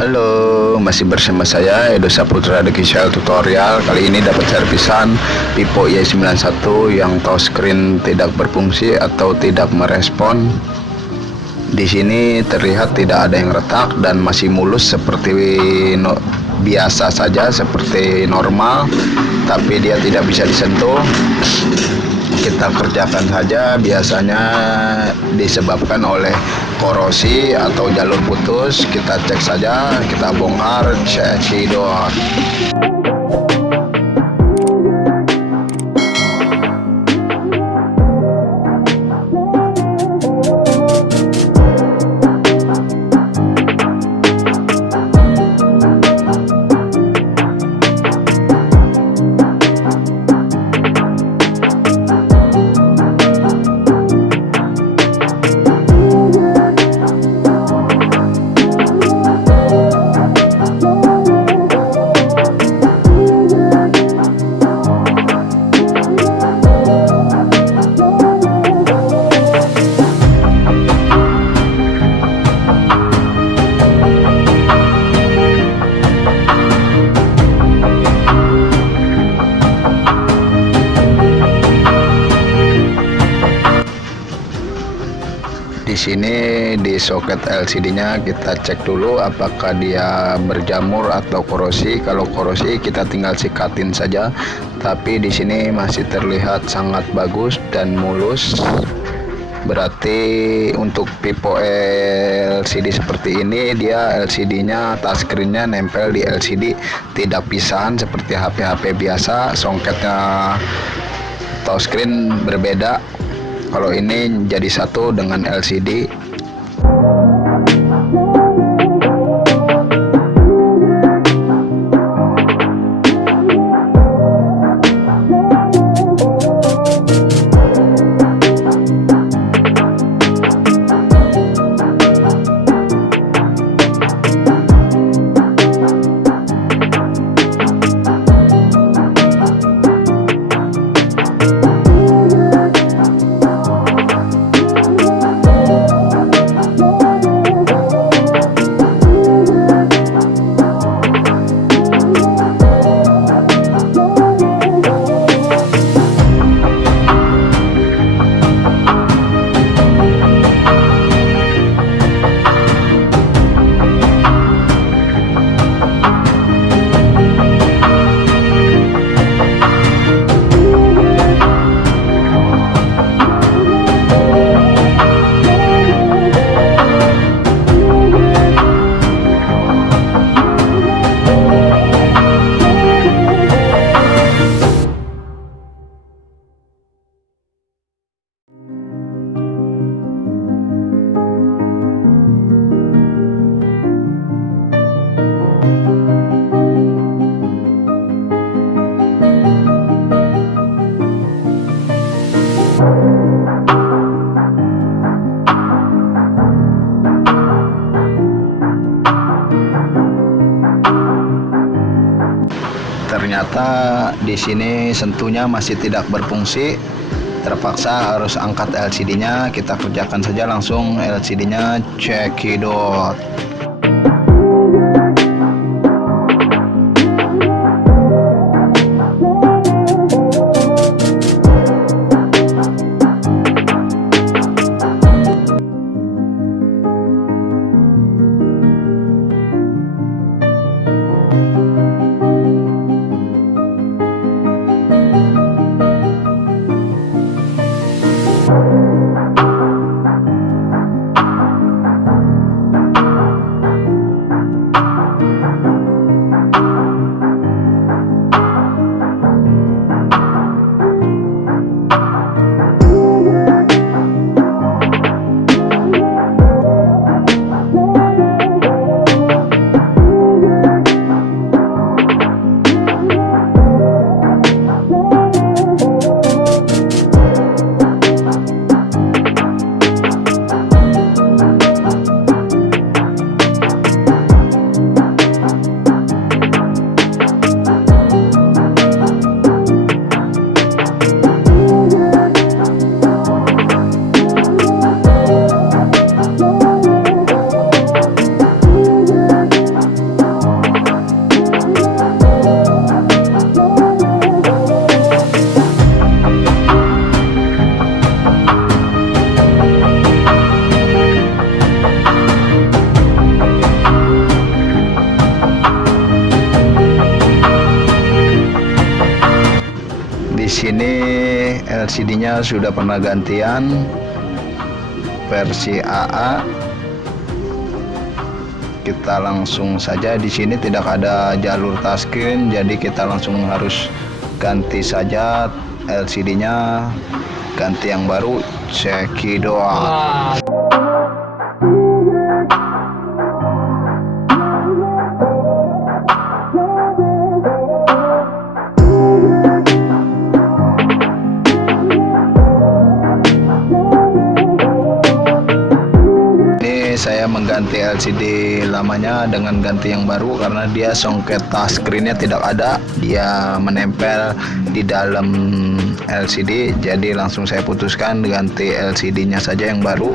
Halo, masih bersama saya Edo Saputra The Kisah Tutorial. Kali ini dapat servisan Vivo Y91 yang touchscreen tidak berfungsi atau tidak merespon. Di sini terlihat tidak ada yang retak dan masih mulus seperti biasa saja, seperti normal, tapi dia tidak bisa disentuh. Kita kerjakan saja, biasanya disebabkan oleh korosi atau jalur putus. Kita cek saja, kita bongkar, cekidot. Di sini di soket LCD-nya kita cek dulu apakah dia berjamur atau korosi. Kalau korosi kita tinggal sikatin saja. Tapi di sini masih terlihat sangat bagus dan mulus. Berarti untuk Vivo LCD seperti ini, dia LCD-nya touchscreen-nya nempel di LCD, tidak pisahan seperti HP-HP biasa. Songketnya touchscreen berbeda. Kalau ini jadi satu dengan LCD. Ternyata di sini sentuhnya masih tidak berfungsi. Terpaksa harus angkat LCD-nya. Kita kerjakan saja langsung LCD-nya, cekidot. sini LCD-nya sudah pernah gantian versi AA. Kita langsung saja, di sini tidak ada jalur touchscreen, jadi kita langsung harus ganti saja LCD-nya, ganti yang baru, cekidot. Saya mengganti LCD lamanya dengan ganti yang baru karena dia songket touchscreen-nya tidak ada, dia menempel di dalam LCD, jadi langsung saya putuskan ganti LCD-nya saja yang baru.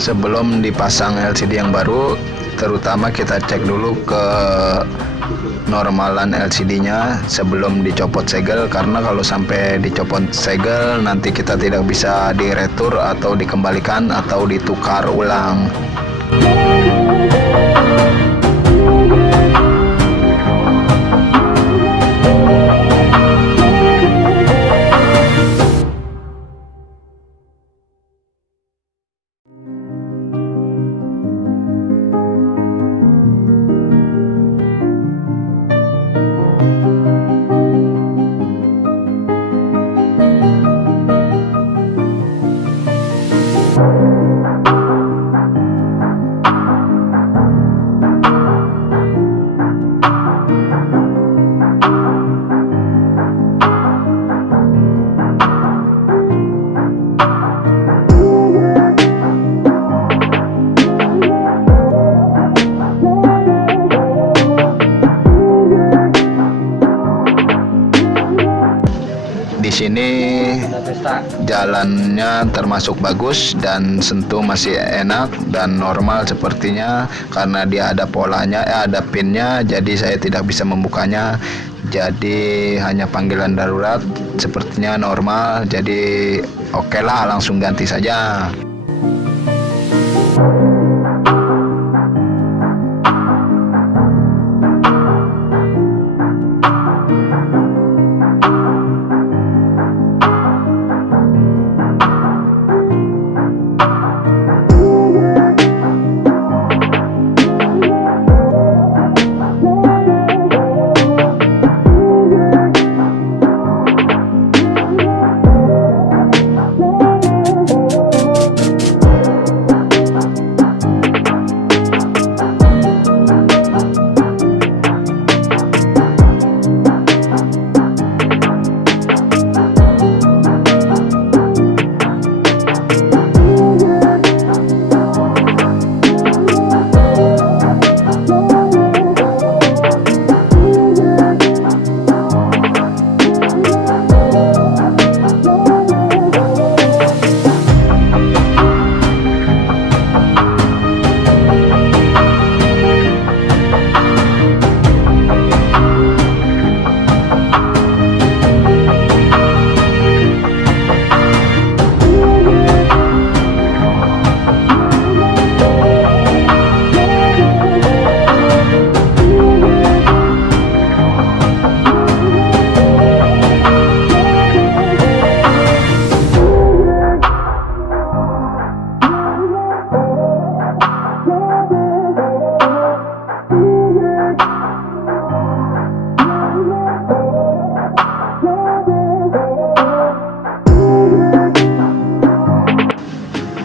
Sebelum dipasang LCD yang baru, terutama kita cek dulu ke normalan LCD-nya sebelum dicopot segel, karena kalau sampai dicopot segel nanti kita tidak bisa diretur atau dikembalikan atau ditukar ulang. Di sini jalannya termasuk bagus dan sentuh masih enak dan normal sepertinya, karena dia ada polanya, ada pinnya, jadi saya tidak bisa membukanya, jadi hanya panggilan darurat, sepertinya normal, jadi oke lah, langsung ganti saja.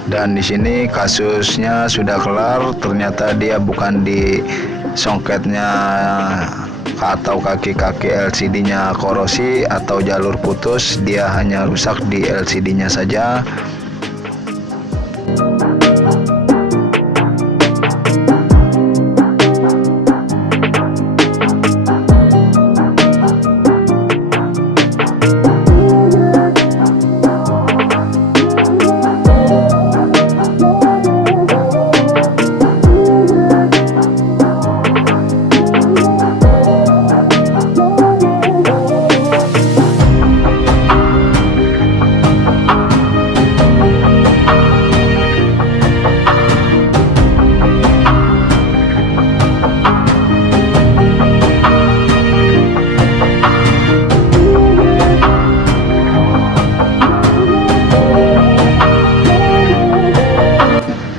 Dan di sini kasusnya sudah kelar, ternyata dia bukan di songketnya atau kaki-kaki LCD-nya korosi atau jalur putus, dia hanya rusak di LCD-nya saja.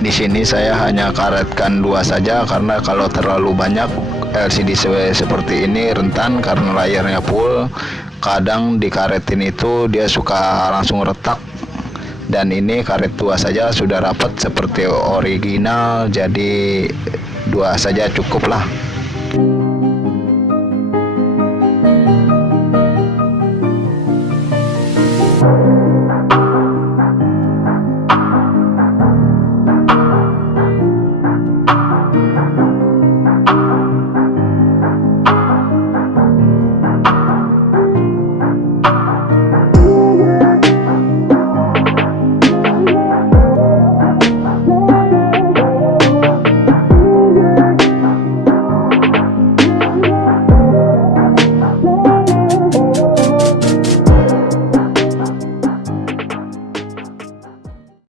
Di sini saya hanya karetkan 2 saja karena kalau terlalu banyak LCD seperti ini rentan karena layarnya full. Kadang dikaretin itu dia suka langsung retak. Dan ini karet 2 saja sudah rapat seperti original, jadi 2 saja cukup lah.